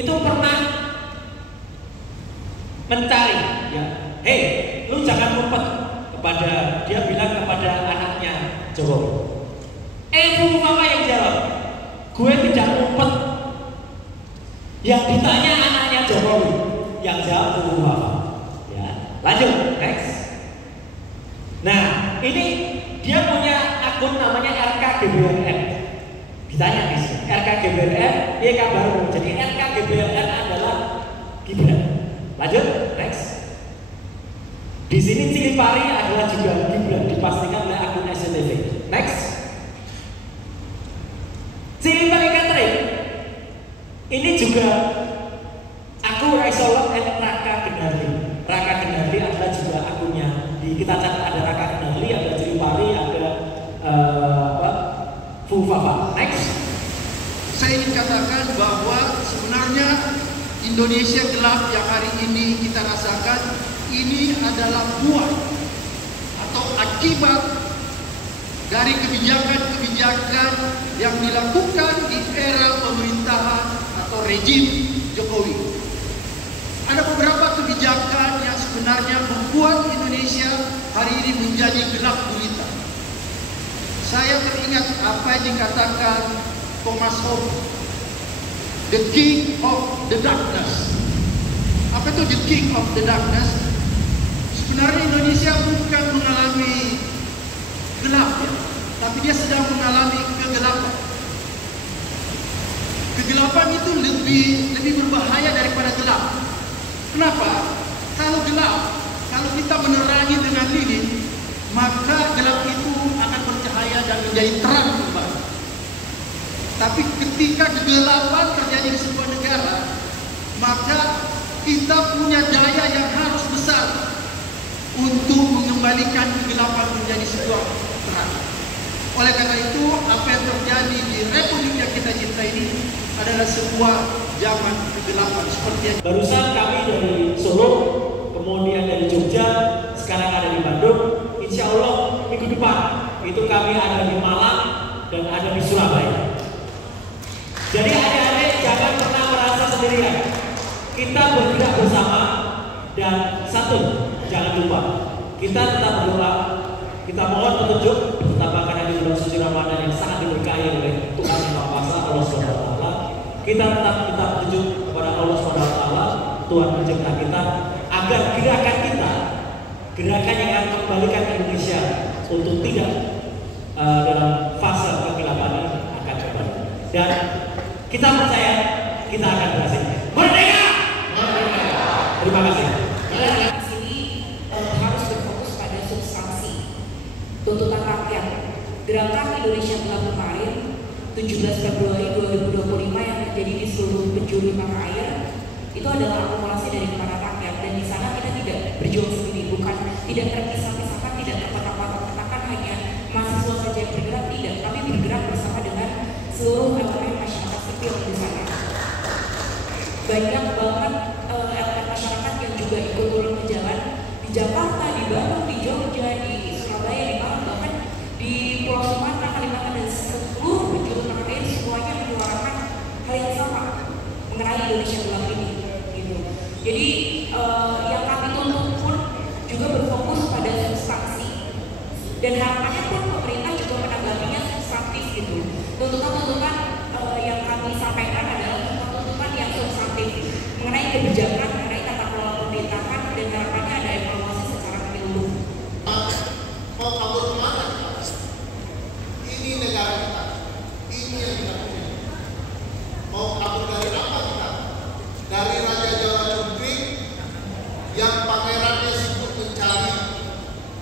itu pernah mencari, ya, hei, lu jangan ngumpet kepada, dia bilang kepada anaknya Jokowi. Mama yang jawab, gue tidak ngumpet. Yang ditanya anaknya Jokowi, yang jawab Mama. Ya, lanjut, next. Nah, ini dia punya akun namanya RKGBRN. Ditanya nih, RKGBRN, iya kabar. Jadi RKGBRN adalah Gibran. Lanjut, next. Di sini ciri pari adalah juga Gibran, dipastikan oleh akun SCTV. Next. Ciri pari catering. Ini juga aku Raisolog and Raka Gendari. Raka Gendari adalah juga akunnya. Kita catat ada Raka Gendari, ada ciri pari, ada Fufafa. Next. Saya ingin katakan bahwa sebenarnya Indonesia gelap yang hari ini kita rasakan ini adalah buah atau akibat dari kebijakan-kebijakan yang dilakukan di era pemerintahan atau rejim Jokowi. Ada beberapa kebijakan yang sebenarnya membuat Indonesia hari ini menjadi gelap gulita. Saya teringat apa yang dikatakan Thomas Hobbes, the king of the darkness. Apa itu the king of the darkness? Sebenarnya Indonesia bukan mengalami gelap, ya, tapi dia sedang mengalami kegelapan. Kegelapan itu lebih berbahaya daripada gelap. Kenapa? Kalau gelap, kalau kita menerangi dengan lilin, maka gelap itu akan bercahaya dan menjadi terang kembali. Tapi ketika kegelapan terjadi di sebuah negara, maka kita punya daya yang harus besar untuk mengembalikan kegelapan menjadi sebuah terang. Oleh karena itu, apa yang terjadi di Republik yang kita cintai ini adalah sebuah zaman kegelapan seperti yang barusan kami dari Solo, kemudian dari Jogja, sekarang ada di Bandung. Insya Allah minggu depan itu kami ada di Malang dan ada di Surabaya. Jadi adik-adik jangan pernah merasa sendirian. Kita bergerak bersama dan satu, jangan lupa kita tetap berdoa. Kita mohon petunjuk, terutama karena di bulan suci Ramadan yang sangat diberkahi oleh Tuhan Yang Maha Kuasa Allah Subhanahu Wa Taala. Kita tetap minta petunjuk kepada Allah Subhanahu Wa Taala, Tuhan pencipta kita, agar gerakan kita, gerakan yang akan kembalikan Indonesia untuk tidak dalam fase kegelapan akan kembali. Dan kita percaya kita akan berhasil. Merdeka! Merdeka! Terima kasih. Di sini harus berfokus pada substansi tuntutan rakyat. Gerakan Indonesia Gelap kemarin 17 Februari 2025 yang terjadi di seluruh penjuru tanah air itu adalah akumulasi dari para rakyat, dan di sana kita tidak berjuang sendiri, bukan tidak terpisah-pisahkan, tidak terkotak-kotak hanya mahasiswa saja yang bergerak, tidak, kami bergerak bersama dengan seluruh elemen masyarakat sipil di sana. Banyak banget elemen masyarakat yang juga ikut turun ke jalan di Jakarta, di Bandung, di Jogja, di Surabaya, di Malang, bahkan di Pulau Sumatera, Kalimantan, dan seluruh penjuru tanah air semuanya menyuarakan hal yang sama mengenai Indonesia Gelap ini. Gitu. Jadi yang kami tuntut pun juga berfokus pada substansi, dan harapannya pun pemerintah juga menanggapinya substantif gitu. Tuntutan-tuntutan yang kami sampaikan adalah tuntutan yang substantif mengenai kebijakan, mengenai tata kelola pemerintahan, dan harapannya ada evaluasi secara menyeluruh. Mau kabur kemana? Ini negara kita, ini yang kita punya. Mau kabur dari apa kita? Dari Raja Jawa Cungkring yang pangerannya sibuk mencari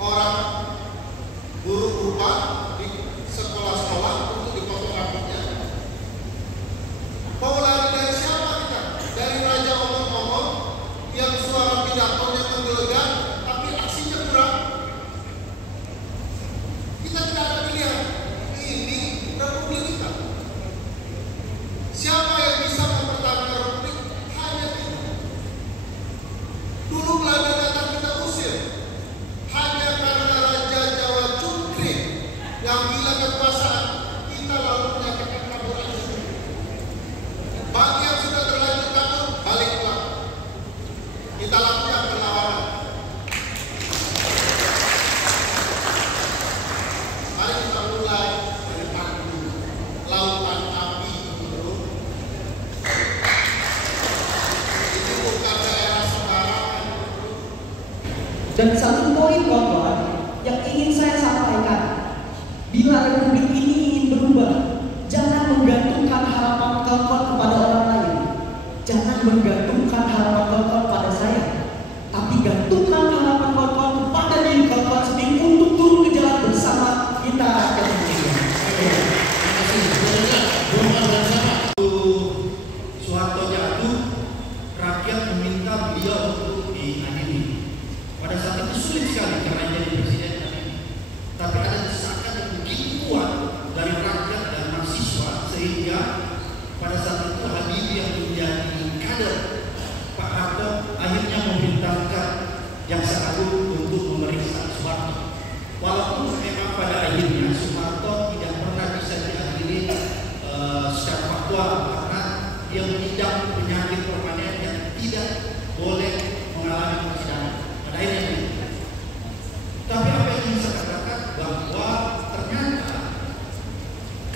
orang buruk rupa di sekolah-sekolah untuk dipotong rambutnya. Mau lari dari siapa kita? Dari Raja omong-omong yang suara pidatonya menggelegar tapi aksinya kurang. Kita tidak ada pilihan. Ini republik kita. Siapa yang bisa mempertahankan republik? Hanya kita. Dulu Belanda datang kita usir. Hanya karena Raja Jawa Cungkring yang gila kekuasaan, kita lalu menyatakan kabur aja. Bagi yang sudah terlanjur kabur Dan satu poin kawan yang ingin saya sampaikan, bila Republik ini ingin berubah, jangan menggantungkan harapan kawan kepada orang lain. Jangan menggantungkan harapan kawan pada saya, tapi gantungkan harapan kawan kepada diri kawan sendiri untuk turun ke jalan bersama kita rakyat Indonesia. Soeharto jatuh, rakyat meminta beliau untuk diadili. Pada saat itu sulit sekali karena jadi presiden hari ini. Tapi ada desakan yang begitu kuat dari rakyat dan mahasiswa sehingga pada saat itu Habibie yang menjadi kader Pak Harto akhirnya memerintahkan Jaksa Agung untuk memeriksa Soeharto. Walaupun memang pada akhirnya Soeharto tidak pernah bisa diadili secara faktual karena dia mengidap penyakit permanen yang tidak boleh mengalami persidangan. Pada akhirnya tapi apa yang ingin saya katakan bahwa ternyata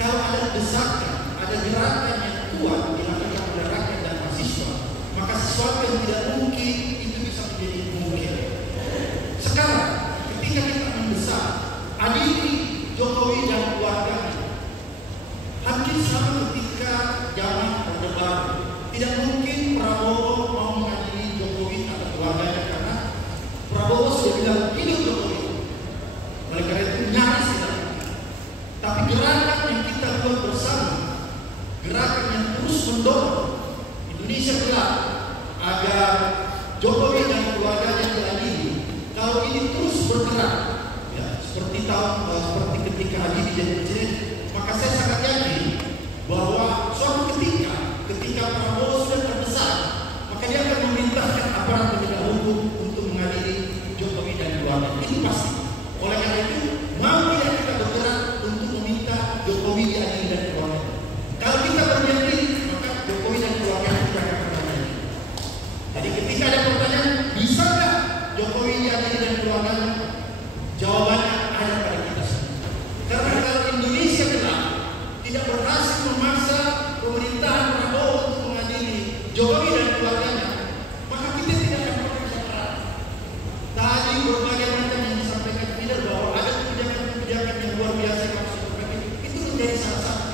kalau ada desakan, ada gerakan yang kuat dilakukan oleh rakyat dan mahasiswa, maka sesuatu yang tidak mungkin itu bisa menjadi mungkin. Sekarang ketika kita mendesak adili Jokowi dan keluarganya, hampir sama ketika zaman Orde Baru. Tidak mungkin Prabowo mau mengadili Jokowi atau keluarganya karena Prabowo sudah bilang hidup Jokowi. Oleh karena itu nyaris tidak mungkin. Tapi gerakan yang kita buat bersama, gerakan yang terus mendorong Indonesia gelap agar Jokowi dan keluarganya diadili. Kalau ini terus bergerak, ya, seperti ketika Habibie jadi presiden, maka saya sangat yakin bahwa suatu ketika Prabowo sudah terdesak, maka dia akan memerintahkan aparat penegak hukum untuk mengadili Jokowi dan keluarga. Itu pasti. Oleh karena itu, mau tidak kita bergerak untuk meminta Jokowi diadili dan keluarga. Kalau kita berdiam diri, maka Jokowi dan keluarga tidak akan bertanya. Jadi ketika ada pertanyaan, bisa nggak Jokowi diadili dan keluarga? Jawabannya ada pada kita semua. Karena kalau Indonesia gelap tidak berhasil memaksa pemerintahan Prabowo untuk mengadili Jokowi dan keluarganya, maka kita tidak akan pernah bisa bergerak. Tadi berbagai macam yang disampaikan tidak bahwa ada kebijakan-kebijakan yang luar biasa yang harus diperbaiki, itu menjadi salah satu.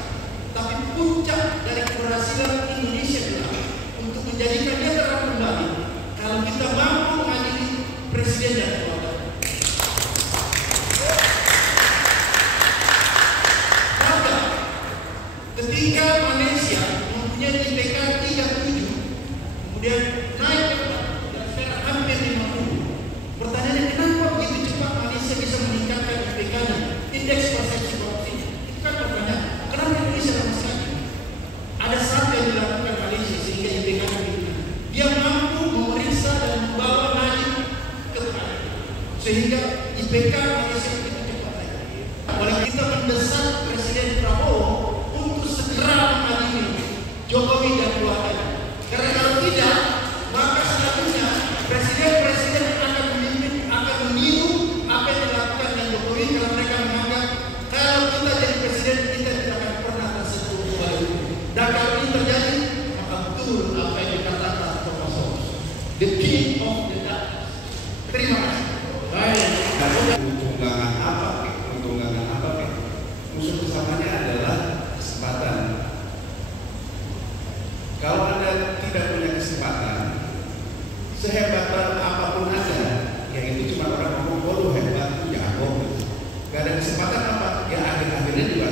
Tapi puncak dari keberhasilan Indonesia adalah untuk menjadikan dia terang kembali kalau kita mampu mengadili presiden dan keluarga. Ketika Malaysia mempunyai IPK 37, kemudian naik ke 4, dan sekarang hampir 50. Pertanyaannya, kenapa begitu cepat Malaysia bisa meningkatkan IPK-nya, indeks persepsi korupsi? Itu kan pertanyaan. Kenapa Indonesia sama sekali? Ada satu yang dilakukan Malaysia sehingga IPK-nya begitu. Dia mampu memeriksa dan membawa naik ke depan, sehingga IPK Malaysia begitu cepat naik. Oleh kita mendesak Presiden Prabowo segera mengadili Jokowi dan keluarganya. Karena kalau tidak, maka selanjutnya presiden-presiden yang akan memimpin akan meniru apa yang dilakukan dengan Jokowi karena mereka menganggap kalau kita jadi presiden kita tidak akan pernah tersentuh oleh hukum. Dan kalau ini terjadi, maka betul apa yang dikatakan Thomas Hobbes, the king of the darkness. Terima kasih. Baik. Tunggangan apa? Tunggangan apa? Musuh utamanya adalah kesempatan. Kalau Anda tidak punya kesempatan, sehebat apapun Anda, ya itu cuma orang ngomong, oh lu hebat, lu jago. Gak ada kesempatan apa? Ya akhir-akhirnya juga